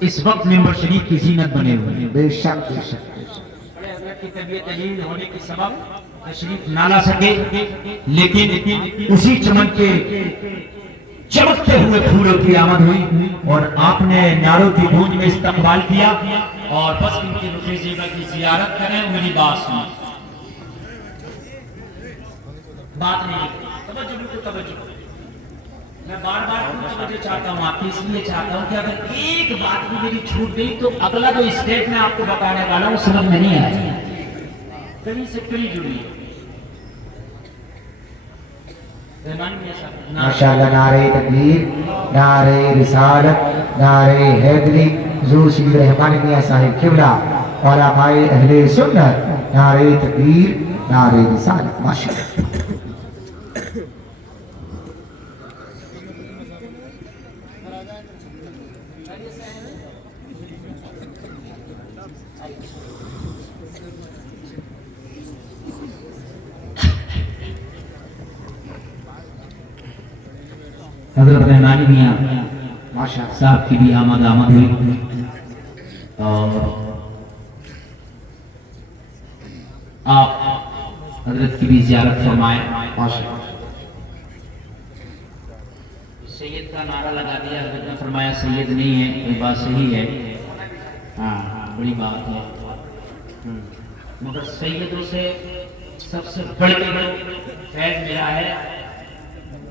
اس وقت ممبر شریف کی زینت بنے ہوئے ہیں. بے شک بے شک. بڑے حضرت کی طبیعت علیل ہونے کے سبب تشریف نہ لا سکے، لیکن اسی چمن کے چمکتے ہوئے پھولوں کی آمد ہوئی اور آپ نے نعروں کی گونج میں استقبال کیا. اور بس ان کے رخ زیبا کی زیارت کریں. میری بات سنیں، بات نہیں لکھتی، توجہ بالکل توجہ. میں بار بار توجہ چاہتا ہوں آپ کی، اس لیے چاہتا ہوں کہ اگر ایک بات بھی میری چھوٹ گئی تو اگلا جو اسٹیپ میں آپ کو بتانے والا ہوں سمجھ میں نہیں آئے. کہیں سے کہیں جڑی ماشاءاللہ. نعرہ تکبیر، نعرہ رسالت، نعرہ حیدری، حضور سید رحمانی میاں صاحب قبلہ، علماء اہل سنت. نعرہ تکبیر، نعرہ رسالت. ماشاءاللہ. حضرت رحمانی میاں صاحب کی بھی آمد ہوئی اور آپ حضرت کی بھی زیارت فرمائیں. سید کا نعرہ لگا دیا، حضرت نے فرمایا سید نہیں ہے، یہ بات صحیح ہے. ہاں بڑی بات ہے، مگر سیدوں سے سب سے بڑھ کے فیض میرا ہے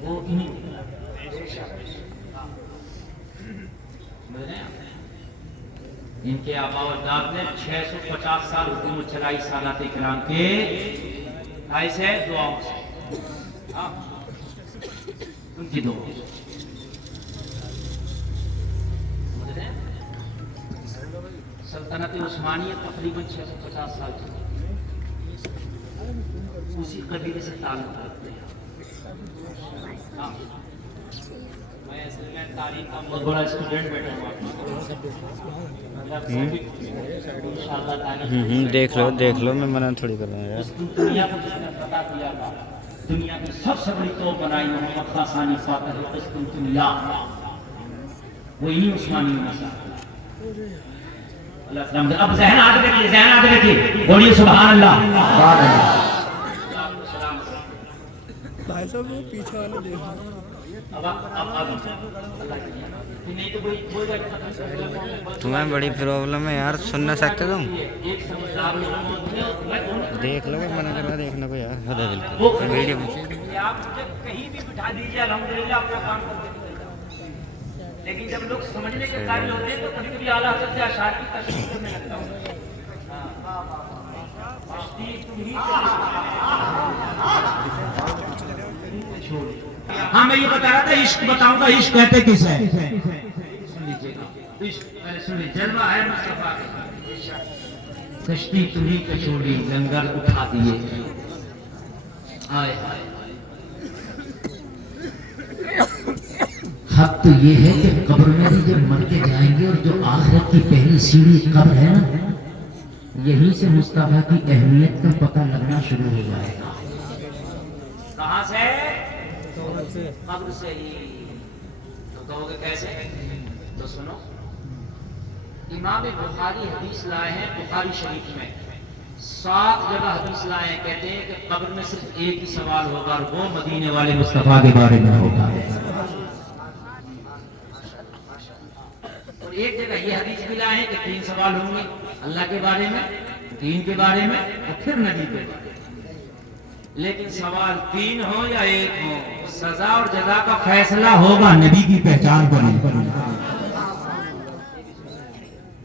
وہ انہیں ان کے آبا و اجداد نے 650 سال حکومت چلائی سادات کرام کے ایسے دعاؤں سے، ان کی دعاؤں سے. سلطنت عثمانیہ تقریباً 650 سال چلی، اسی قبیلے سے تعلق رکھتے ہیں. میں اصل میں تاریخ کا بہت بڑا اسٹوڈنٹ بیٹھا ہوں. دیکھ لو میں منع تھوڑی کر رہا ہوں یار. دنیا کو جس نے پتا کیا تھا، دنیا کی سب سے بڑی توپ بنائی محمد خان ثانی فاتح قسطنطنیہ، وہ انہی عثمانیوں میں سے. اب ذہن آگے دیکھیے، بولیے سبحان اللہ. بھائی صاحب وہ پیچھے والے دیکھو. تمہیں بڑی پرابلم ہے یار، سن نہ سکتے تم. دیکھ لو منع کر رہا دیکھنا کو یار. ہدا بالکل ویڈیو کہیں بھی بٹھا دیجیے الحمدللہ اپنا کام کرتے. لیکن جب لوگ سمجھنے کے قابل ہوتے ہیں تو کبھی کبھی اعلیٰ حضرت اشعار کی تشریح کرنے لگتا ہوں. ہاں میں یہ بتا رہا تھا، عشق بتاؤں گا. عشق کہتے کس ہے؟ سن لیجیے گا، جلوہ ہے مصطفیٰ کا. کشتی تمہیں کو چھوڑی، لنگر اٹھا دیے. آئے حق تو یہ ہے کہ قبر میں بھی جب مر کے جائیں گے اور جو آخرت کی پہلی سیڑھی قبر ہے نا، یہیں سے مصطفیٰ کی اہمیت کا پتہ لگنا شروع ہو جائے گا. کہاں سے؟ قبر سے ہی. تو کہو گے کیسے؟ تو سنو، امام بخاری حدیث لائے ہیں بخاری شریف میں 7 جگہ حدیث لائے ہیں. کہتے ہیں کہ قبر میں صرف ایک ہی سوال ہوگا اور وہ مدینے والے مصطفیٰ کے بارے میں ہوگا. اور ایک جگہ یہ حدیث بھی لائے ہیں کہ 3 سوال ہوں گے، اللہ کے بارے میں، دین کے بارے میں اور پھر نبی کے بارے میں. لیکن سوال 3 ہو یا 1 ہو، سزا اور جزا کا فیصلہ ہوگا نبی کی پہچان پر.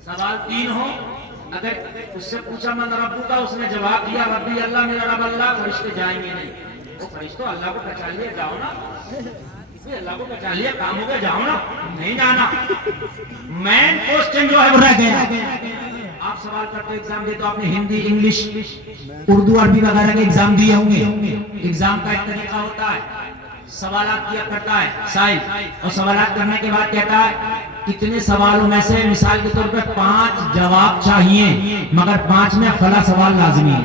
سوال 3 ہو، اگر اس سے پوچھا من ربو کا، اس نے جواب دیا ربی اللہ، میرا رب اللہ، فرشتے جائیں گے نہیں. وہ فرشتوں اللہ کو پہچان لیا، جاؤ نا. اللہ کو پہچان لیا، کام ہو گیا، جاؤ نا. نہیں جانا. مین کوسچن جو ہے وہ رہ گیا. آپ سوال کرتے ایگزام دے تو آپ نے ہندی، انگلش، اردو، عربی وغیرہ کے ایگزام دیے ہوں گے. ایگزام کا ایک طریقہ ہوتا ہے، سوالات کیا کرتا ہے سائل، اور سوالات کرنے کے بعد کہتا ہے کتنے سوالوں میں سے مثال کے طور پہ 5 جواب چاہیے، مگر 5 میں فلاں سوال لازمی ہے.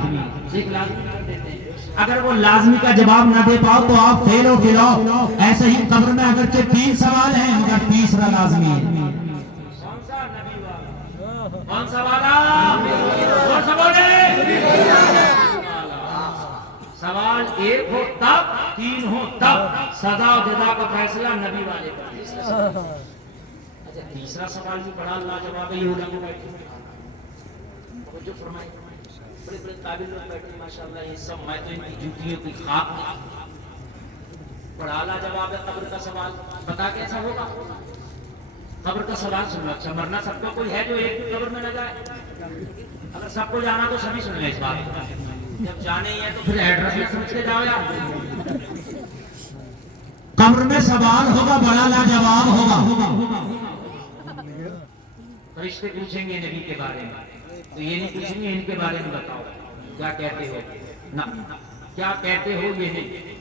ایک لازمی کر دیتے ہیں. اگر وہ لازمی کا جواب نہ دے پاؤ تو آپ فیل ہو گئے. ایسے ہی قبر میں اگرچہ 3 سوال ہیں مگر تیسرا لازمی ہے. نبی والا. کون سا والا؟ کون سا بولے؟ سوال ایک ہو تب، تین ہو تب سزا و جزا کا فیصلہ نبی والے کا. اچھا تیسرا سوال بھی بڑا لاجواب ہے. یہ علماء بیٹھے جو فرمائے بڑے بڑے قابل لوگ بیٹھے ماشاءاللہ. یہ سب میں تو ان کی جوتیوں کی خاک بڑا لاجواب ہے. قبر کا سوال بتا کیسا ہوگا؟ قبر کا سوال سنو. اچھا مرنا سب کا کوئی ہے جو ایک بھی قبر میں نہ جائے؟ اگر سب کو جانا تو سبھی سن لیں اس بات کو. جب جانے ہی ہے تو پھر ایڈریس میں سمجھ کے جاؤ یار. قبر میں سوال ہوگا بڑا لاجواب ہوگا. فرشتے پوچھیں گے نبی کے بارے میں تو یہ نہیں پوچھیں گے ان کے بارے میں بتاؤ کیا کہتے ہو. نہ کیا کہتے ہو یہ نہیں.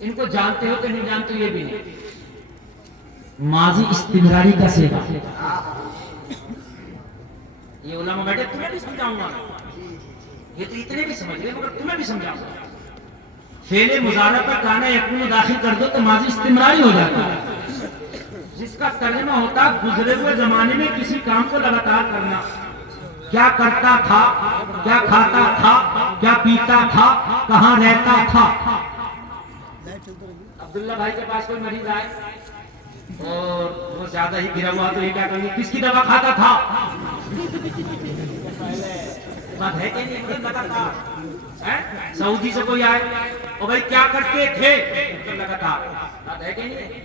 ان کو جانتے ہو کہ نہیں جانتے یہ بھی نہیں. ماضی استمراری کا سیوا. یہ علماء بیٹھے تمہیں بھی سمجھاؤں گا. یہ تو اتنے بھی سمجھ رہے مگر تمہیں بھی سمجھاؤں گا. فعل مضارع پر کان یکون داخل کر دو تو ماضی استمراری ہو جاتا ہے. جس کا ترجمہ ہوتا گزرے ہوئے زمانے میں کسی کام کو لگاتار کرنا. کیا کرتا تھا، کیا کھاتا تھا، کیا پیتا تھا، کہاں رہتا تھا. عبداللہ بھائی کے پاس کوئی مریض آئے اور وہ زیادہ ہی گرا ہوا تو یہ کیا کہیں گے کس کی دوا کھاتا تھا. بات ہے کہ نہیں لگاتار. سعودی سے کوئی آئے اور بھائی کیا کرتے تھے لگاتار. بات ہے کہ نہیں.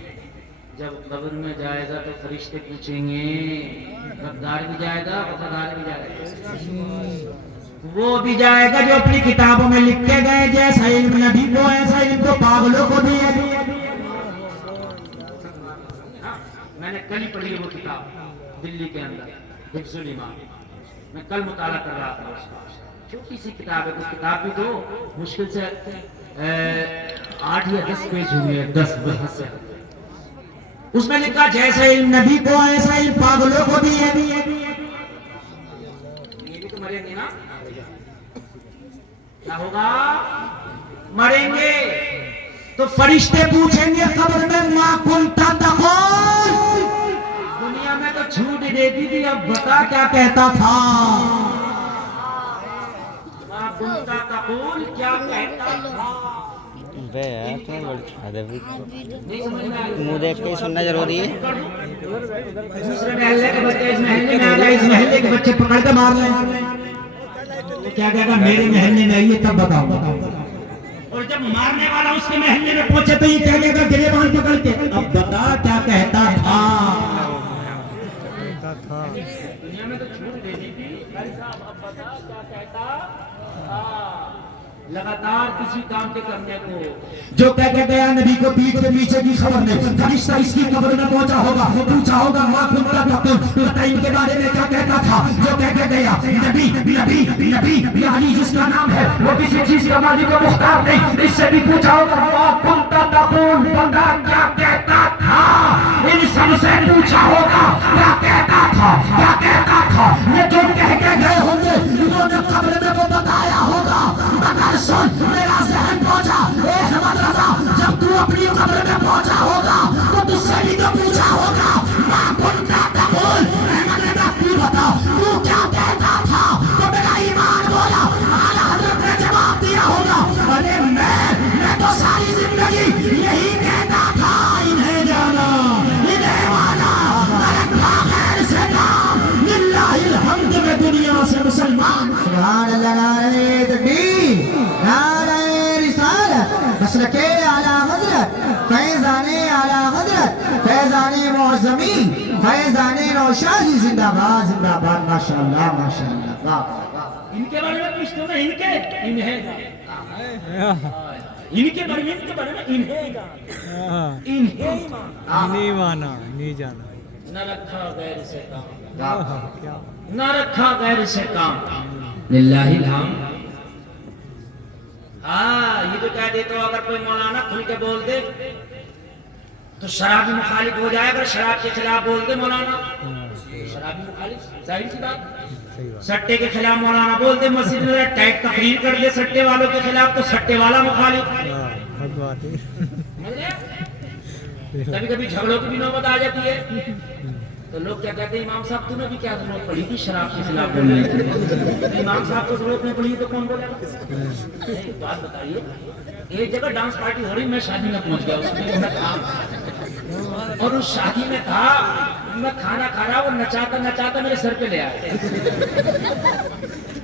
جب قبر میں جائے گا تو فرشتے پوچھیں گے. غدار بھی جائے گا وفادار بھی جائے گا. وہ بھی جائے گا جو اپنی کتابوں میں لکھے گئے. جیسا علم نبی کو ایسا علم کو پاگلوں کو بھی ہے. میں نے کل ہی پڑھی وہ کتاب دلی کے اندر حفظ الایمان. میں کل مطالعہ کر رہا تھا اس کا. چھوٹی سی کتاب ہے. وہ کتاب بھی تو مشکل سے 8 یا 10 پیج ہوئے ہیں. 10 بحث سے اس میں لکھا جیسے علم نبی کو ایسا علم پاگلوں کو بھی ہے. یہ بھی تو مریں گے نا. کیا ہوگا؟ مریں گے. تو فرشتے پوچھیں گے قبر میں ما کنت تقول. دنیا میں تو جھوٹ دیتی تھی اب بتا کیا کہتا تھا. ما کنت تقول کیا کہتا تھا. بے یار تمہیں بڑی ادبی نہیں سمجھ میں آئی. منہ دیکھ کے ہی سننا ضروری ہے. دوسرے محلے کے بچے اس محلے میں آ گئے. اس محلے کے بچے پکڑ کے مار لیں. کیا کہے گا میرے محلے میں آئیے تب بتاؤ. اور جب مارنے والا اس کے محلے میں پہنچے تو یہ کہے گا گریبان پکڑ کے اب بتا کیا کہتا تھا. دنیا میں تو چھوٹ دے دی تھی بھائی صاحب. اب بتا کیا کہتا تھا. لگاتار کسی کام کے کرنے کو جو کہہ کے گیا نبی کو پیٹھ کے پیچھے کی خبر نہیں. فرشتہ اس کی قبر میں پہنچا ہوگا. پوچھا ہوگا ما کنت تقول. بتا ان کے بارے میں کیا کہتا تھا. جو کہہ کے گیا نبی نبی نبی یعنی جس کا نام ہے وہ کسی چیز کا مالک و مختار نہیں. اس سے بھی پوچھا ہوگا ما کنت تقول. بندہ کیا کہتا تھا. ان سب سے پوچھا ہوگا کیا کہتا تھا کیا کہتا تھا. یہ جو کہہ کے گئے ہوں گے انہوں نے قبر میں وہ بتایا ہوگا. مگر سن میرا ذہن پہنچا. اے احمد رضا جب تو اپنی قبر میں پہنچا ہوگا تو تجھ سے بھی تو پوچھا ہوگا ما کنت تقول. احمد رضا تو بتا تو کیا کہتا تھا. تو میرا ایمان بولا. اعلیٰ حضرت نے جواب دیا ہوگا ارے میں تو ساری زندگی یہی کہتا تھا انہیں جانا انہیں مانا رکھا خیر سے کام. للہ الحمد میں دنیا سے مسلمان. سبحان اللہ. نعرہ تکبیر نعرہ رسالت مسلک اعلیٰ حضرت فیضان اعلیٰ حضرت فیضان معظمی فیضان نوشادی زندہ باد زندہ باد. ماشاءاللہ ماشاءاللہ. ان کے بارے میں پوچھتے ہیں. ان کے انہیں ان کے بارے میں نہیں مانا نہیں جانا. نہ رکھا غیر سے کام. نہ رکھا غیر سے کام. للہ الحمد. ہاں یہ تو کہہ دیتے ہو اگر کوئی مولانا کھل کے بول دے تو شرابی مخالف ہو جائے. اگر شراب کے خلاف بول دے مولانا شرابی مخالف ظاہر سی بات. سٹے کے خلاف مولانا بول دے مسجد میں ٹیگ تقریر کر دے سٹے والوں کے خلاف تو سٹے والا مخالف. کبھی کبھی جھگڑوں کی بھی نوبت آ جاتی ہے. تو لوگ کیا کہتے ہیں امام صاحب تمہیں بھی کیا ضرورت پڑی تھی شراب کے خلاف بولنے کی؟ تو امام صاحب کو ضرورت نہیں پڑی تو کون بولے گا؟ ایک بات بتائیے، ایک جگہ ڈانس پارٹی ہو رہی، میں شادی میں پہنچ گیا، اس میں تھا اور اس شادی میں تھا، میں کھانا کھا رہا، وہ نچاتا نچاتا میرے سر پہ لے آیا،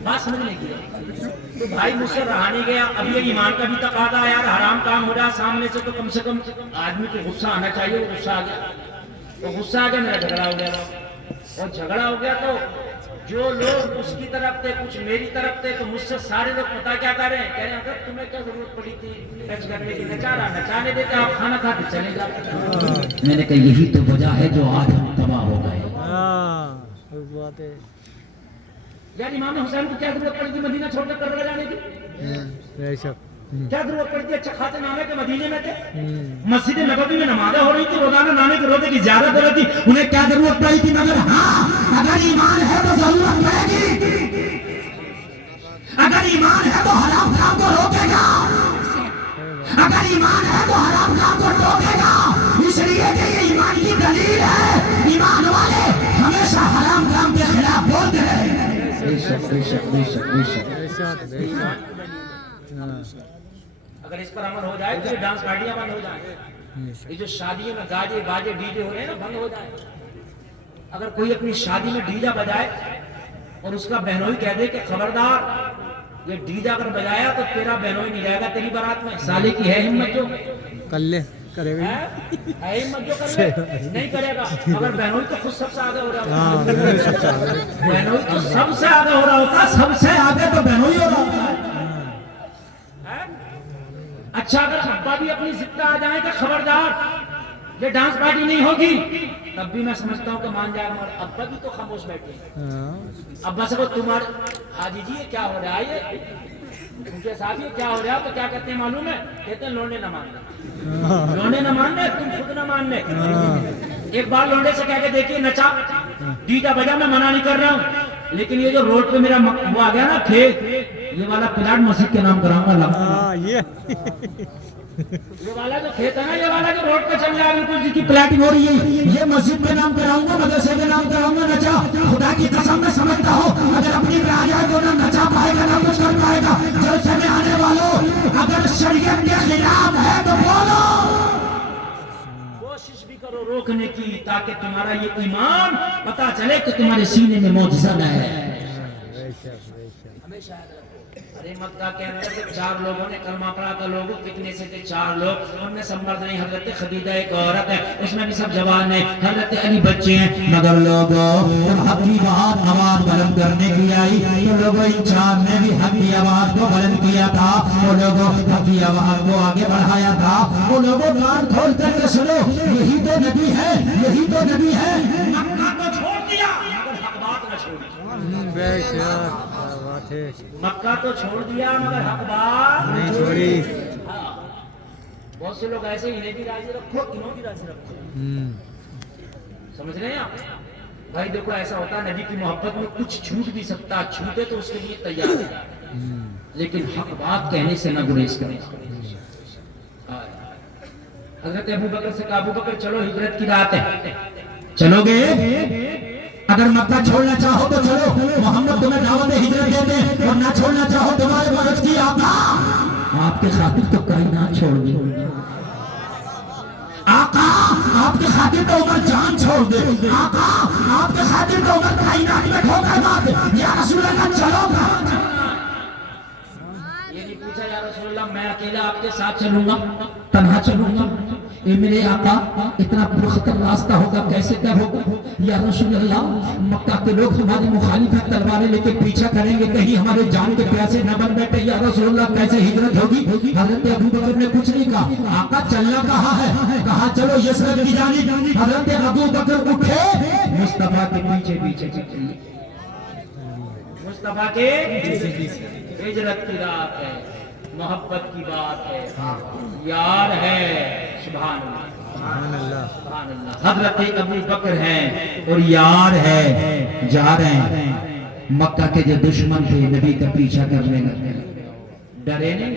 بات سمجھ نہیں کیا تو بھائی مجھ سے رہا نہیں گیا۔ اب یہ ایمان کا بھی تقاضا ہے یار، حرام کام ہو رہا سامنے سے کم آدمی کو غصہ آنا چاہیے، وہ غصہ آ گیا، تو غصہ آ گیا، میرا جھگڑا ہو گیا، اور جھگڑا ہو گیا تو جو لوگ اس کی طرف تھے کچھ میری طرف تھے، تو مجھ سے سارے لوگ پتا کیا کر رہے ہیں، کہہ رہے ہیں اگر تمہیں کیا ضرورت پڑی تھی ٹچ کرنے کی، نچا رہا نچانے دیتے، آپ کھانا کھا کے چلے جاتے۔ میں نے کہا یہی تو وجہ ہے جو آج ہم تباہ ہو گئے۔ اس بات ہے یار امام حسین کو کیا ضرورت پڑی تھی مدینہ چھوڑ کر کربلا جانے کی؟ بے شک کیا ضرورت پڑتی ہے؟ اچھا خاصے نامے کے مدینے میں تھے، مسجد نبوی میں نمازیں ہو رہی تھی، روزانہ نانے کے روزے کی زیارت ہو رہی تھی، انہیں کیا ضرورت پڑی تھی؟ مگر ہاں اگر ایمان ہے تو ضرورت پڑے گی، اگر ایمان ہے تو حرام کام کو روکے گا، اگر ایمان ہے تو حرام کام کو روکے گا، اس لیے کہ یہ ایمان کی دلیل ہے، ایمان والے ہمیشہ حرام کام کے خلاف بولتے رہے۔ بے شک بے شک بے شک بے شک۔ بے شک بے شک اگر اس پر عمل ہو جائے تو یہ ڈانس پارٹیاں بند ہو جائیں، یہ جو شادیوں میں گاجے باجے ڈی جے ہو رہے ہیں نا بند ہو جائیں۔ اگر کوئی اپنی شادی میں ڈی جے بجائے اور اس کا بہنوئی کہہ دے کہ خبردار یہ ڈی جے اگر بجایا تو تیرا بہنوئی نہیں جائے گا تیری بارات میں، سالے کی ہے ہمت جو کر لے کرے گا ہے ہمت جو کر لے نہیں کرے گا۔ اگر بہنوئی تو خود سب سے آگے ہو رہا ہوتا، بہنوئی تو سب سے آگے ہو رہا ہوتا، سب سے آگے تو بہنوئی ہو رہا ہوتا ہے۔ اچھا اگر ابا بھی اپنی ضد پہ آ جائیں کہ خبردار یہ ڈانس پارٹی نہیں ہوگی، تب بھی میں سمجھتا ہوں کہ مان جائے، مگر ابا بھی تو خاموش بیٹھے ہیں۔ ابا سے کوئی تمہارے حاجی جی یہ کیا ہو رہا ہے، یہ ان کے ساتھ یہ کیا ہو رہا ہے، تو کیا کہتے ہیں معلوم ہے؟ کہتے ہیں لونے نہ ماننے، لونے نہ ماننے، تم خود نہ ماننے۔ ایک بار لونڈے سے کہہ کے دیکھیے نچا ڈی جے بجا، میں منع نہیں کر رہا ہوں، لیکن یہ جو روڈ پہ میرا وہ آ گیا نا کھیت، یہ والا پلاٹ مسجد کے نام کراؤں گا، یہ والا جو کھیت ہے نا، یہ والا جو روڈ پہ چل رہا ہے بالکل جس کی پلاٹنگ ہو رہی ہے، یہ مسجد کے نام کراؤں گا، مدرسے کے نام کراؤں گا۔ نچا خدا کی قسم میں سمجھتا ہوں اگر اپنی پہ آ جائے تو نہ نچا پائے گا نہ کچھ کر پائے گا۔ جلسے میں آنے والوں اگر شریعت کے خلاف ہے تو بولو، کوشش بھی کرو روکنے کی، تاکہ تمہارا یہ ایمان پتا چلے کہ تمہارے سینے میں معجزہ ہے۔ ہمیشہ ارے مکہ کے اندر سے 4 لوگوں نے کلمہ پڑھا تھا، لوگوں کتنے سے تھے؟ 4 لوگ، ان میں سب مرد نہیں، حضرت خدیجہ ایک عورت ہے، اس میں بھی سب جوان ہیں، حضرت علی بچے ہیں، مگر لوگوں حق کی بات آواز بلند کرنے کی آئی تو لوگوں ان 4 نے بھی حق کی آواز کو بلند کیا تھا، وہ لوگوں حق کی آواز کو آگے بڑھایا تھا۔ وہ لوگوں کان کھول کر کے سنو، یہی تو نبی ہے، یہی تو نبی ہے۔ مکہ کو چھوڑ دیا مگر حق بات نہ چھوڑی، بے شک بات ہے، مکہ تو چھوڑ دیا مگر حق بات نہیں چھوڑی۔ بہت سے لوگ ایسے انہیں بھی راضی رکھو انہوں بھی راضی رکھو، سمجھ رہے ہیں آپ؟ بھائی دیکھو ایسا ہوتا ہے نبی کی محبت میں کچھ چھوٹ بھی سکتا، چھوٹے تو اس کے لیے تیار ہے، لیکن حق بات کہنے سے نہ گریز کریں۔ حضرت ابو بکر سے کہا ابو بکر چلو ہجرت کی رات ہے، چلو گے؟ اگر مکہ چھوڑنا چاہو تو چلو، محمد تمہیں دعوت ہجرت دیتے ہیں، اور نہ چھوڑنا چاہو تمہارے مدد کی آقا آپ کے خاطر تو کائنات چھوڑ دی، آقا آپ کے خاطر تو عمر جان چھوڑ دے، آقا آپ کے خاطر تو عمر کائنات میں ٹھوکر مار دے، یا رسول اللہ چلو گا؟ یہ نہیں پوچھا یا رسول اللہ میں اکیلا آپ کے ساتھ چلوں گا، تنہا چلوں گا؟ اے میرے آقا اتنا پرخطر راستہ ہوگا کیسے طے ہوگا؟ یا رسول اللہ مکہ کے لوگ ہماری مخالفت تلواریں لے کے پیچھا کریں گے، کہیں ہمارے جان کے پیاسے نہ بن بیٹھے، یا رسول اللہ کیسے ہجرت ہوگی؟ حضرت ابو بکر نے کچھ نہیں کہا، آقا چلنا کہاں ہے؟ کہا چلو یثرب کی جانب۔ حضرت ابو بکر اٹھے، مصطفیٰ کے پیچھے پیچھے چلیے، مصطفیٰ کے ہجرت کی رات ہے، محبت کی بات ہے، یار ہے، سبحان اللہ سبحان اللہ۔ حضرت ابو بکر ہیں اور یار ہے، جا رہے ہیں، مکہ کے جو دشمن تھے نبی کا پیچھا کرنے لگے، ڈرے نہیں،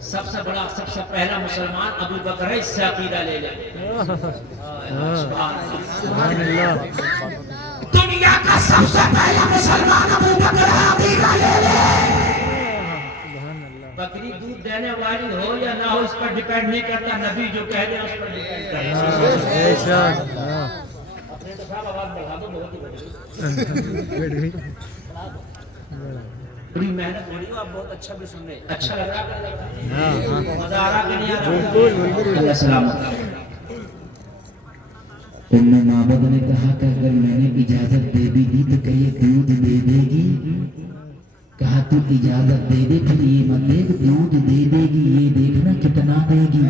سب سے بڑا سب سے پہلا مسلمان ابو بکر ہے، اس سے عقیدہ لے لے۔ سبحان اللہ دنیا کا سب سے پہلا مسلمان ابو بکر ہے، عقیدہ لے لے۔ سبحان اللہ بکری دودھ دینے والی ہو یا نہ ہو اس پر ڈیپینڈ نہیں کرتا، نبی جو کہہ دے اس پر ڈیپینڈ کرتا۔ بے شک اپنے تو صاحب آواز بڑھا دو، بہت ہی بڑی بڑی محنت ہو رہی ہے، آپ بہت اچھا بھی سن رہے ہیں، اچھا لگ رہا ہے، مزہ آ رہا کہ نہیں آ رہا؟ اللہ سلامت۔ ام معبد نے کہا کہ اگر میں نے اجازت دے بھی دی تو کہ یہ دودھ دے دے گی؟ کہا تو اجازت دے دے، پھر یہ مت دیکھ دودھ دے دے گی، یہ دیکھنا کتنا دے گی۔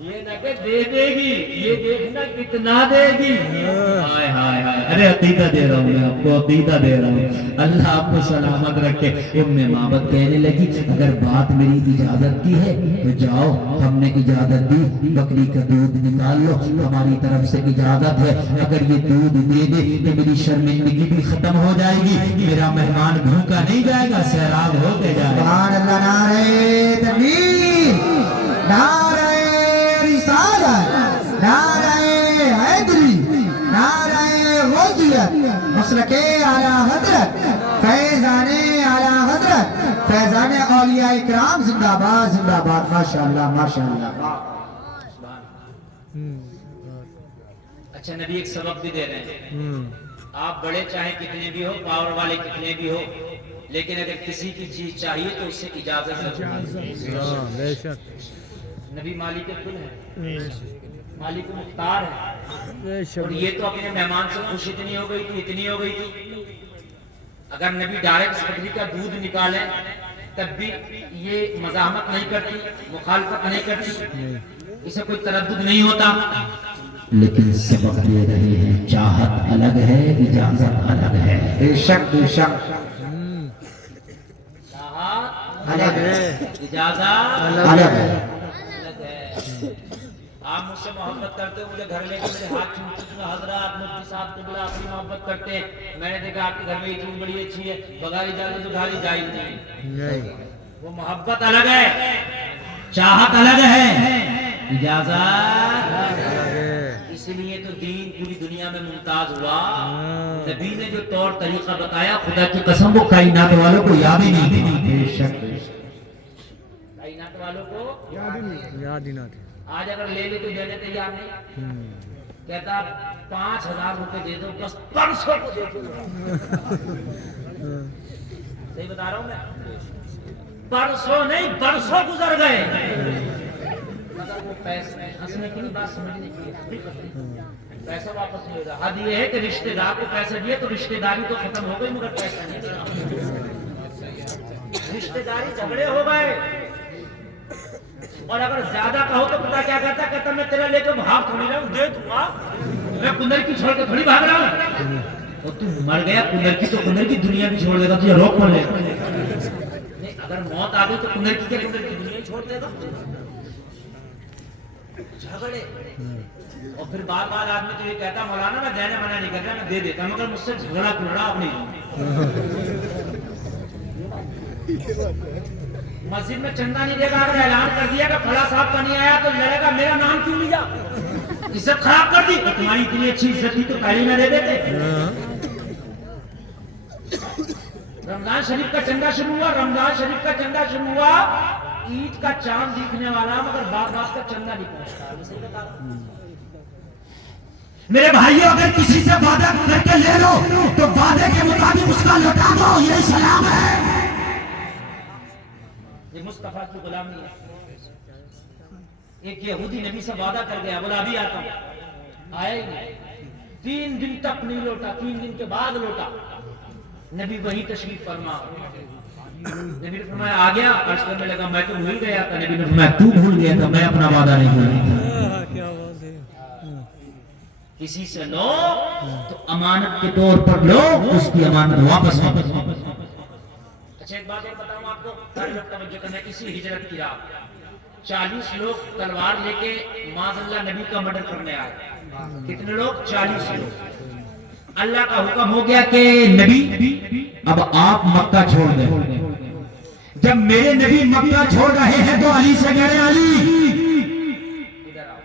یہ نہ کہ دے دے گی، یہ دیکھنا کتنا دے گی۔ ہائے ہائے ہائے، ارے عقیدہ دے رہا ہوں میں آپ کو، عقیدہ دے رہا ہوں، اللہ آپ کو سلامت رکھے۔ ام معبد کہنے لگی اگر بات میری اجازت کی ہے تو جاؤ، ہم نے اجازت دی، بکری کا دودھ نکال لو، ہماری طرف سے اجازت ہے، اگر یہ دودھ دے دے تو میری شرمندگی بھی ختم ہو جائے گی، میرا مہمان بھوکا نہیں جائے گا، سیراب ہو کے جائے گا۔ سبحان اللہ، نعرہ تکبیر، نعرہ رسالت، نعرہ حیدری، نعرہ غوثیت، مسلک اعلیٰ حضرت، فیضان اعلیٰ حضرت، فیضان اولیاء اکرام، زندہ باد زندہ باد، ماشاءاللہ ماشاءاللہ۔ اچھا نبی ایک سبق بھی دے رہے ہیں، آپ بڑے چاہے کتنے بھی ہو، پاور والے کتنے بھی ہو، لیکن اگر کسی کی چیز چاہیے تو اس سے اجازت ضرور۔ بے شک نبی مالک کل ہے، مالک مختار ہے، بے اور شک یہ تو اپنے مہمان سے خوش اتنی ہو گئی تھی، اتنی ہو گئی تھی، اگر نبی ڈائریکٹ بکری کا دودھ نکالے تب بھی یہ مزاحمت نہیں کرتی، مخالفت نہیں کرتی، اسے کوئی تردد نہیں ہوتا۔ لیکن سبق دے رہے ہیں، چاہت الگ ہے، اجازت الگ ہے۔ بے شک بے شک، چاہت الگ ہے، اجازت الگ ہے۔ الگ ہے۔ آپ مجھ سے محبت کرتے ہو، مجھے گھر لے کے میرے ہاتھ چھوٹتے ہیں، حضرات مفتی صاحب قبلہ اپنی محبت کرتے ہیں، میں نے دیکھا آپ کے گھر میں یہ چیز بڑی اچھی ہے، بغیر اجازت تو گالی جائز نہیں، وہ محبت الگ ہے، چاہت الگ ہے، اجازت۔ اس لیے تو دین پوری دنیا میں ممتاز ہوا، نبی نے جو طور طریقہ بتایا، خدا کی قسم وہ کائنات والوں کو یاد ہی نہیں تھی۔ بے شک کائنات والوں کو یاد ہی نہ تھی۔ آج اگر لے لے تو دینے تیار نہیں، کہتا 5,000 روپے دے دو، بس پرسوں کو دے دو۔ صحیح بتا رہا ہوں میں، پرسوں نہیں برسوں گزر گئے، مگر وہ پیسے ہنسنے کی نہیں، بات سمجھنے کی ہے، پیسہ واپس ملے گا۔ حد یہ ہے کہ رشتہ دار کو پیسے دیے تو رشتہ داری تو ختم ہو گئی، مگر پیسہ نہیں دینا، رشتہ داری جھگڑے ہو گئے۔ اور اگر زیادہ کہو تو پتا کیا کہتا، کہتا میں تیرا لے کے بھاگ تھوڑی رہا ہوں، دے دوں گا، میں کنر کی چھوڑ کے تھوڑی بھاگ رہا ہوں، اور تو مر گیا کنر کی تو کنر کی دنیا بھی چھوڑ دے گا، تجھے روک کون لے گا؟ نہیں، اگر موت آ گئی تو کنر کی کیا، کنر کی دنیا ہی چھوڑ دے گا۔ جھگڑے، اور پھر بار بار آدمی تو یہ کہتا مولانا میں دینے منع نہیں کر رہا، میں دے دیتا، مگر مجھ سے جھگڑا کھڑا آپ نہیں۔ مسجد میں چندہ نہیں دے گا، اگر اعلان کر دیا کہ فلاں صاحب کا نہیں آیا تو لڑے گا میرا نام کیوں لیا، عزت خراب کر دی، تمہاری اتنی اچھی عزت تھی تو پہلے نہ دے دیتے۔ رمضان شریف کا چندہ شروع ہوا، رمضان شریف کا چندہ شروع ہوا، عید کا چاند دیکھنے والا، مگر بات بات کا چندہ نہیں پہنچتا۔ میں صحیح بتا رہا ہوں میرے بھائیوں، اگر کسی سے وعدہ کر کے لے لو تو وعدے کے مطابق اس کا لوٹا دو، یہ اسلام ہے۔ یہ مصطفیٰ کی غلامی ہے۔ ایک یہودی نبی سے وعدہ کر گیا، بولا ابھی آتا ہوں، آیا ہی نہیں، 3 دن تک نہیں لوٹا، 3 دن کے بعد لوٹا، نبی وہی تشریف فرما، نبی نے فرمایا آ گیا، عرض کرنے لگا میں تو بھول گیا تھا، نبی نے فرمایا تو بھول گیا تھا، میں اپنا وعدہ نہیں بھولا۔ کیا بات ہے، کسی سے لو تو امانت کے طور پر لو، اس کی امانت واپس مت۔ اچھا ایک بات بتاؤں آپ کو، توجہ کرنا، اسی ہجرت کی رات 40 لوگ تلوار لے کے معاذ اللہ نبی کا مرڈر کرنے آئے۔ کتنے لوگ؟ 40 لوگ۔ اللہ کا حکم ہو گیا کہ نبی اب آپ مکہ چھوڑ دیں. جب میرے نبی مکہ چھوڑ رہے ہیں تو علی سے کہہ رہے ہیں علی ادھر آؤ,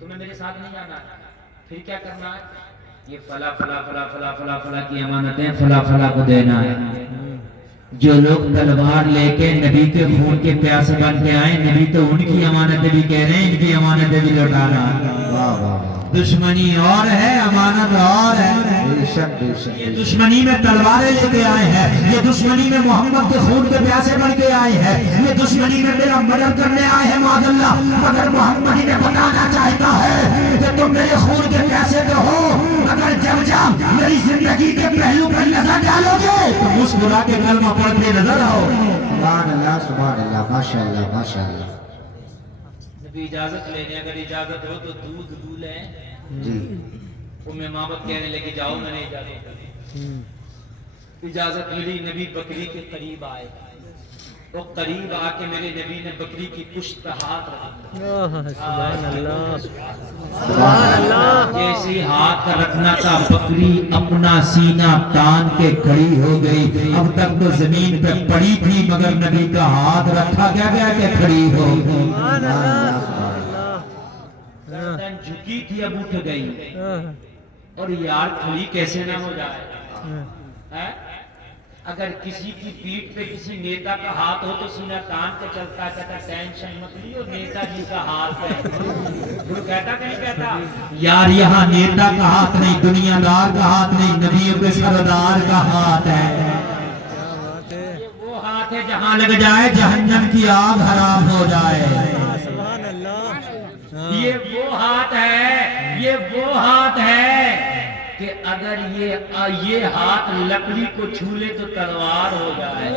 تمہیں میرے ساتھ نہیں جانا ہے. پھر کیا کرنا ہے؟ یہ فلا فلا فلا فلا فلا فلا کی امانتیں فلا فلا کو دینا ہے. جو لوگ تلوار لے کے نبی کے خون کے پیاسے بن کے آئے, نبی تو ان کی امانتیں بھی کہہ رہے ہیں, ان کی امانتیں بھی لوٹانا. دشمنی اور ہے, امانت اور ہے. یہ دشمنی میں تلواریں لے کے آئے ہیں, یہ دشمنی میں محمد کے خون کے پیاسے بن کے آئے ہیں, یہ دشمنی میں میرا مدد کرنے آئے ہیں معاذ اللہ. مگر محمد انہیں بتانا چاہتا ہے کہ تم میرے خون کے پیاسے تو ہو, اگر جب جب میری زندگی کے پہلو پر نظر ڈالو گے تو مسکرا کے کلمہ پڑھتے نظر آؤ. سبحان اللہ سبحان اللہ, ماشاء اللہ ماشاء اللہ. نبی اجازت لینے, اگر اجازت ہو تو دودھ دو لیں. جی محمد کہنے لگے جاؤ, میں نے اجازت ملی. نبی بکری کے قریب آئے, وہ قریب آ کے میرے نبی نے بکری کی پشت پہ ہاتھ رکھا. سبحان اللہ سبحان اللہ. جیسے ہاتھ رکھنا تھا بکری اپنا سینہ تان کے کھڑی ہو گئی. اب تک تو زمین پہ پڑی تھی مگر نبی کا ہاتھ رکھا گیا کہ کھڑی ہو گئی. سبحان اللہ گردن جھکی تھی اب اٹھ گئی. اور یار کھڑی کیسے نہ ہو جائے؟ اگر کسی کی پیٹھ پہ کسی نیتا کا ہاتھ ہو تو سینہ تان کے چلتا کہتا ٹینشن مت لیو, نیتا جی کا ہاتھ ہے. وہ کہتا کہ نہیں کہتا یار یہاں نیتا کا ہاتھ نہیں, دنیا دار کا ہاتھ نہیں, نبیوں کے سردار کا ہاتھ ہے. یہ وہ ہاتھ ہے جہاں لگ جائے جہنم کی آگ حرام ہو جائے. سبحان اللہ. یہ وہ ہاتھ ہے, یہ وہ ہاتھ ہے کہ اگر یہ ہاتھ لکڑی کو چھو لے تو تلوار ہو جائے.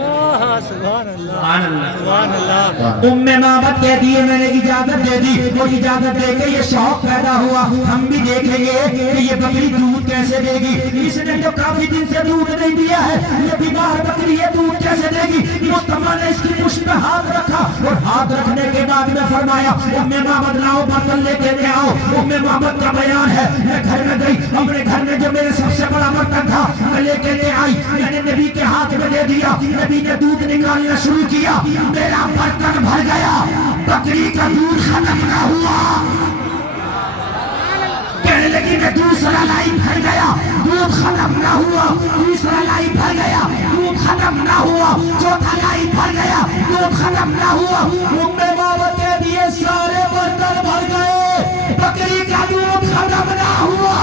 سبحان اللہ سبحان اللہ سبحان اللہ. ام مابت کہتی ہے میں نے اجازت دے دی, اور اجازت دے کے یہ شوق پیدا ہوا ہم بھی دیکھیں گے کہ یہ بکری دودھ کیسے دے گی. اس نے تو کافی دن سے دودھ نہیں دیا ہے, یہ بیمار بکری یہ دودھ کیسے دے گی. مصطفیٰ نے اس کی پشت پہ ہاتھ رکھا, اور ہاتھ رکھنے کے بعد میں فرمایا ام مابت لاؤ برتن لے کے آؤ. ام مابت کا بیان ہے میں گھر میں گئی, اپنے گھر میں جو میرے سب سے بڑا برتن تھا میں لے کے آئی, میں نے نبی کے ہاتھ میں دے دیا. نبی نے دودھ نکالنا شروع کیا, میرا برتن بھر گیا, بکری کا دودھ ختم نہ ہوا. کہنے لگی میں دوسرا لائی بھر گیا, دودھ ختم نہ ہوا. تیسرا لائی بھر گیا, دودھ ختم نہ ہوا. چوتھا لائی بھر گیا, دودھ ختم نہ ہوا. ام مابت کے دیے سارے برتن بھر گئے, بکری کا دودھ ختم نہ ہوا.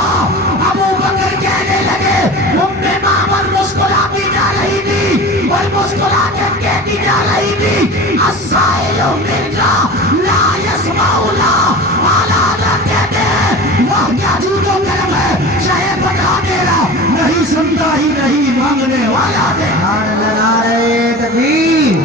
ابو بکر کہنے لگے, ام مابت مسکراتی جا رہی تھی اور مسکرا کے کہتی جا رہی تھی السائل منجا لا یسمع لا والا نہ کہتے ہیں وہ کیا جھوٹ و کرم ہے, چاہے بتا میرا نہیں سنتا ہی نہیں مانگنے والا دے. نعرہ تکبیر,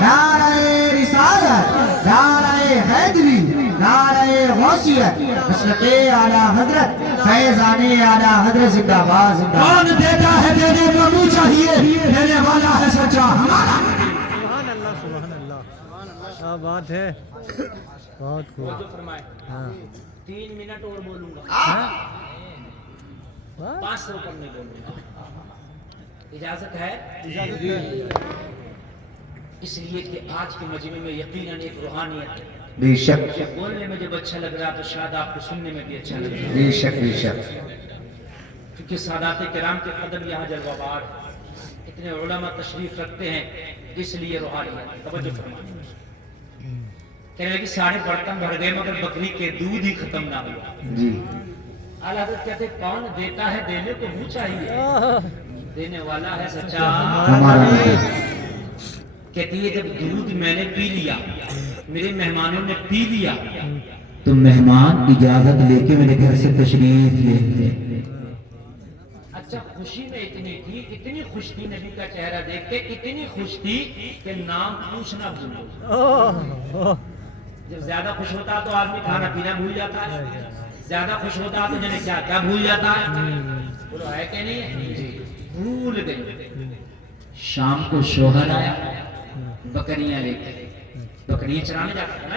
نعرہ رسالت, نعرہ حیدری, نعرہ غوثیت, مشرق اعلی حضرت, فیضان اعلی حضرت زندہ باد زندہ باد. کون دیتا ہے دینے کو منہ چاہیے, دینے والا ہے سچا ہمارا. سبحان اللہ سبحان اللہ. کیا بات ہے, بہت خوب. ہاں 3 منٹ اور بولوں گا, 500 کم نہیں بولوں گا. اجازت ہے؟ اس لیے کہ آج کے مجمع میں یقیناً ایک روحانیت ہے. بے شک بولنے میں جب اچھا لگ رہا تو شاید آپ کو سننے میں بھی اچھا لگ رہا. بے شک بے شک. کیونکہ سادات کرام کے قدم یہاں جلوہ بار, اتنے علماء تشریف رکھتے ہیں, اس لیے روحانیت. توجہ فرمائیں. کہنے لگے سارے برتن بھر گئے مگر بکری کے دودھ ہی ختم نہ ہوا. جی اعلیٰ حضرت کہتے کون دیتا ہے دینے کو منہ چاہیے, دینے والا ہے سچا ہمارا. کہتی ہے جب دودھ میں نے پی لیا, میرے مہمانوں نے پی لیا, تو مہمان اجازت لے کے میرے گھر سے تشریف لے گئے. اچھا خوشی میں اتنی خوش تھی نبی کا چہرہ دیکھ کے, اتنی خوش تھی کہ نام پوچھنا بھولو. جب زیادہ خوش ہوتا تو آدمی کھانا پینا بھول جاتا ہے, زیادہ خوش ہوتا تو جنہیں کیا بھول جاتا ہے. بولو ہے کہ نہیں ہے, بھول گئی. شام کو شوہر آیا بکریاں لے کے, بکریاں چرانے جاتا تھا نا,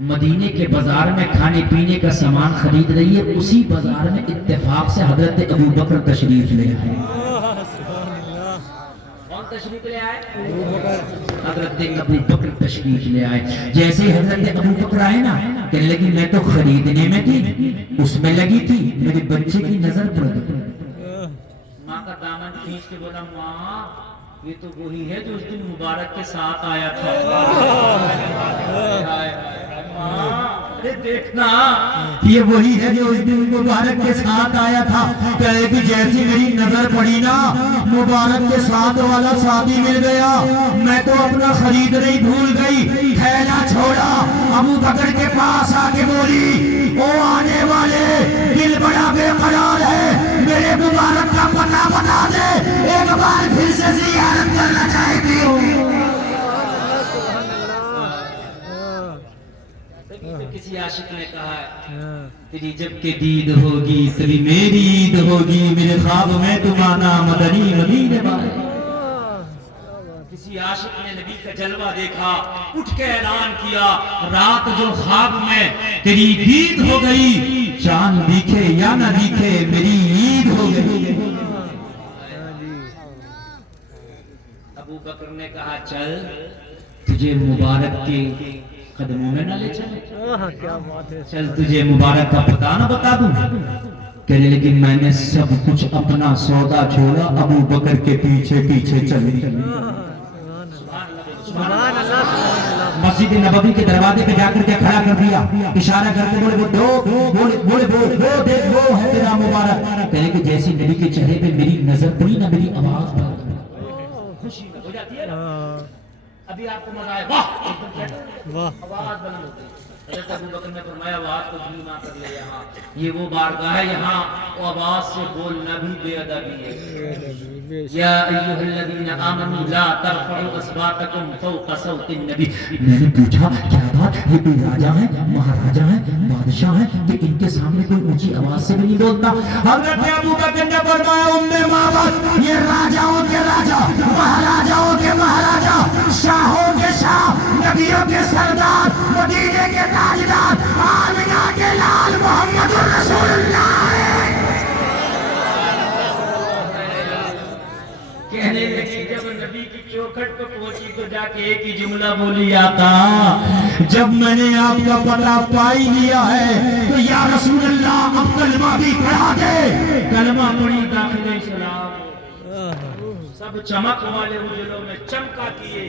مدینے کے بازار میں کھانے پینے کا سامان خرید رہی ہے، اسی بازار میں اتفاق سے حضرت ابو بکر تشریف لے آئے. کون تشریف لے آئے؟ حضرت ابو بکر تشریف لے آئے. جیسے ہی حضرت ابو بکر آئے نا، کہنے لگی میں تو خریدنے میں تھی، اس میں لگی تھی، میرے بچے کی نظر پڑ گئی. ماں کا دامن کھینچ کے بولا ماں یہ تو وہی ہے جو اس دن مبارک کے ساتھ آیا تھا. ارے دیکھنا یہ وہی ہے جو اس دن مبارک کے ساتھ آیا تھا. کہے کہ جیسی میری نظر پڑی نا، مبارک کے ساتھ والا ساتھی مل گیا، میں تو اپنا خرید نہیں بھول گئی. تھیلا چھوڑا، ابو بکر کے پاس آ کے بولی او آنے والے، دل بڑا بے قرار ہے، میرے مبارک کا پتہ بتا دے، ایک بار پھر سے زیارت کرنا چاہتی ہوں. کسی عاشق نے کہا ہے تیری جب کہ دید ہوگی تبھی میری عید ہوگی، میرے خواب میں تم آنا مدنی مدینے والے. کسی عاشق نے نبی کا جلوہ دیکھا، اٹھ کے اعلان کیا رات جو خواب میں تیری دید ہو گئی، چاند دیکھے یا نہ دیکھے میری عید ہو گئی. ابو بکر نے کہا چل تجھے مبارک کے قدموں میں نہ لے چلے، کیا بات ہے. چل تجھے مبارک کا پتہ نہ بتا دوں. کہنے لیکن میں نے سب کچھ اپنا سودا چھوڑا، ابو بکر کے پیچھے پیچھے چلی. سبحان اللہ سبحان اللہ. مسجد نبوی کے دروازے پہ جا کر کے کھڑا کر دیا، اشارہ کرتے بولے وہ دیکھ وہ ہے تیرا مبارک. کہنے کہ جیسی نبی کے چہرے پہ میری نظر پڑی نہ، میری آواز پڑ گئی. خوشی ہو جاتی ہے نا. ابھی آپ کو مزہ آئے واہ واہ. آواز بلند ہوتی ہے. حضرت ابو بکر نے فرمایا آواز کو دھیما کر لے، یہاں یہ وہ بارگاہ ہے، یہاں آواز سے بولنا بھی بے ادبی ہے. یا ایھا الذین آمنوا لا ترفعوا اصواتکم فوق صوت النبی. میں نے پوچھا کیا بات، یہ کوئی راجا ہے، مہاراجا ہے، بادشاہ ہے کہ ان کے سامنے کوئی اونچی آواز سے بھی نہیں بولتا؟ حضرت ابو بکر نے فرمایا ام معبد، یہ راجاؤں کے راجا، مہاراجاؤں کے مہاراجا، شاہوں کے شاہ، نبیوں کے سردار، مدینے کے تاجدار، آمنہ کے لال محمد رسول اللہ ہے. کہنے لگے جب نبی کی چوکھٹ پہ پہنچی تو جا کے ایک ہی جملہ بولی آقا جب میں نے آپ کا پتہ پائی لیا ہے تو یا رسول اللہ اب کلمہ بھی پڑھا دے. کلمہ پڑھی داخل اسلام. سب چمک والے اجلوں میں چمکا کیے،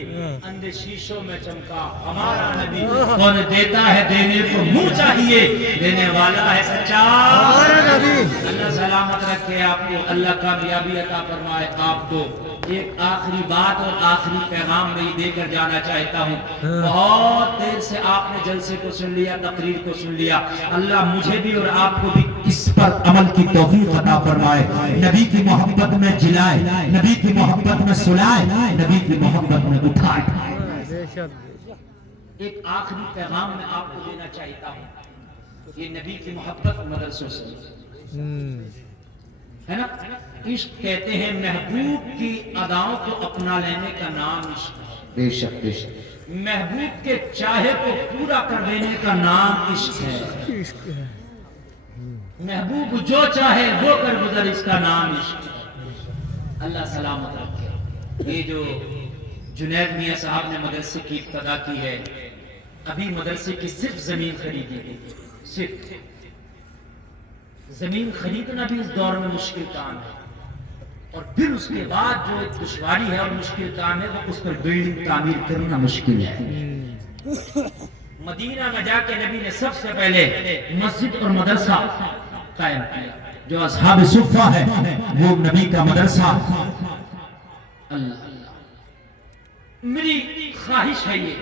اندھے شیشوں میں چمکا ہمارا نبی. کون دیتا ہے دینے کو منہ چاہیے، دینے والا ہے سچا ہمارا نبی. اللہ سلامت رکھے آپ کو، اللہ کامیابی عطا فرمائے آپ کو. ایک آخری بات اور آخری پیغام میں دے کر جانا چاہتا ہوں. بہت دیر سے آپ نے جلسے کو سن لیا، تقریر کو سن لیا. اللہ مجھے بھی اور آپ کو بھی اس پر عمل کی توفیق عطا فرمائے، نبی کی محبت میں جلائے، نبی کی محبت میں سلائے، نبی کی محبت میں اٹھائے. بے شک. ایک آخری پیغام میں آپ کو دینا چاہتا ہوں. یہ نبی کی محبت مدرسوں سے ہے نا. عشق کہتے ہیں محبوب کی اداؤں کو اپنا لینے کا نام عشق ہے. بے شک بے شک. محبوب کے چاہے کو پورا کر دینے کا نام عشق ہے. عشق ہے. محبوب جو چاہے وہ کر گزر، اس کا نام عشق ہے۔ اللہ سلامت رکھے۔ یہ جو جنید میاں صاحب نے مدرسے کی ابتدا کی ہے، ابھی مدرسے کی صرف زمین خریدی گئی، صرف زمین خریدنا بھی اس دور میں مشکل کام ہے، اور پھر اس کے بعد جو ایک دشواری ہے اور مشکل کام ہے وہ اس پر بلڈنگ تعمیر کرنا مشکل ہے۔ مدینہ میں جا کے نبی نے سب سے پہلے مسجد اور مدرسہ قائم کیا، جو اصحاب صفہ ہے وہ نبی کا مدرسہ۔ اللہ میری خواہش ہے یہ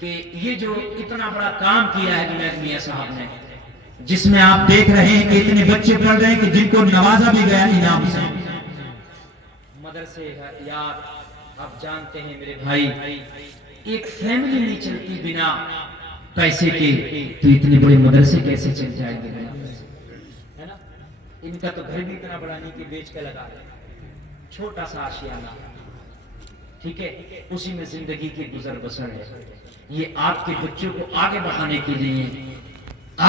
کہ یہ جو اتنا بڑا کام کیا ہے جنید میاں صاحب نے، جس میں آپ دیکھ رہے ہیں کہ اتنے بچے پڑھ رہے ہیں کہ جن کو نوازا بھی گیا انعام سے۔ مدرسے یار آپ جانتے ہیں میرے بھائی، ایک فیملی نہیں چلتی بنا پیسے کے، تو اتنے بڑے مدرسے کیسے چل جائیں گے؟ ہے نا، ان کا تو گھر بھی اتنا بڑا نہیں کہ بیچ کے لگا رہے، چھوٹا سا آشیانہ، ٹھیک ہے، اسی میں زندگی کی گزر بسر ہے. یہ آپ کے بچوں کو آگے بڑھانے کے لیے،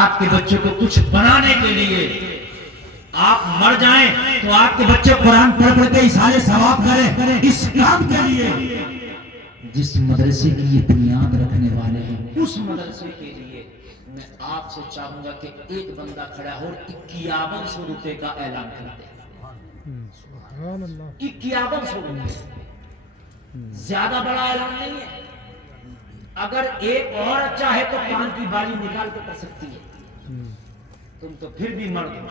آپ کے بچوں کو کچھ بنانے کے لیے. آپ مر جائیں تو آپ کے بچے قرآن پڑھ پڑھ کے سارے ثواب کریں اس کام کے لیے. جس مدرسے کی یہ بنیاد رکھنے والے ہیں، اس مدرسے کے لیے میں آپ سے چاہوں گا کہ ایک بندہ کھڑا ہو 5100 روپے کا اعلان کر دے. 5100 روپے زیادہ بڑا اعلان نہیں ہے. اگر ایک اور چاہے تو کان کی بالی نکال کے کر سکتی ہے. تم تو پھر بھی مرد ہو.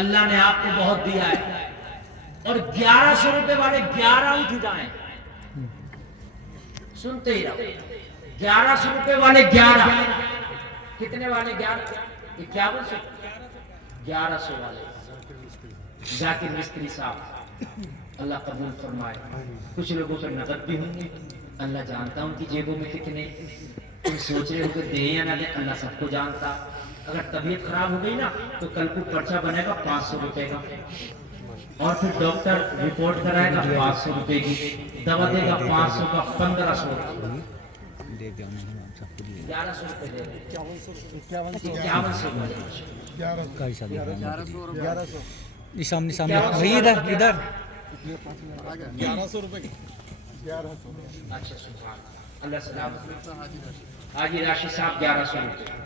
اللہ نے آپ کو بہت دیا ہے. اور 1100 روپے والے 11 اٹھ جائیں. سنتے ہی رہو. 1100 روپے والے 11. کتنے والے 11؟ 5100. 1100 والے ذاکر مستری صاحب اللہ قبول فرمائے. کچھ لوگوں کے نقد بھی ہوں گے، اللہ جانتا ان کی جیبوں میں کتنے. تم سوچ رہے ہو کہ دیں یا نہ دیں، اللہ سب کو جانتا. اگر طبیعت خراب ہو گئی نا تو کل کو پرچہ بنے گا 500 روپے کا، اور پھر ڈاکٹر رپورٹ کرائے گا 500 روپے کی، دوا دے گا 500 کا 1500. 1100 روپے دے گا. 5100. سامنے سامنے وہی ادھر ادھر 1100 روپے. اچھا سبحان اللہ سلامت. حاجی راشد صاحب 1100 روپے.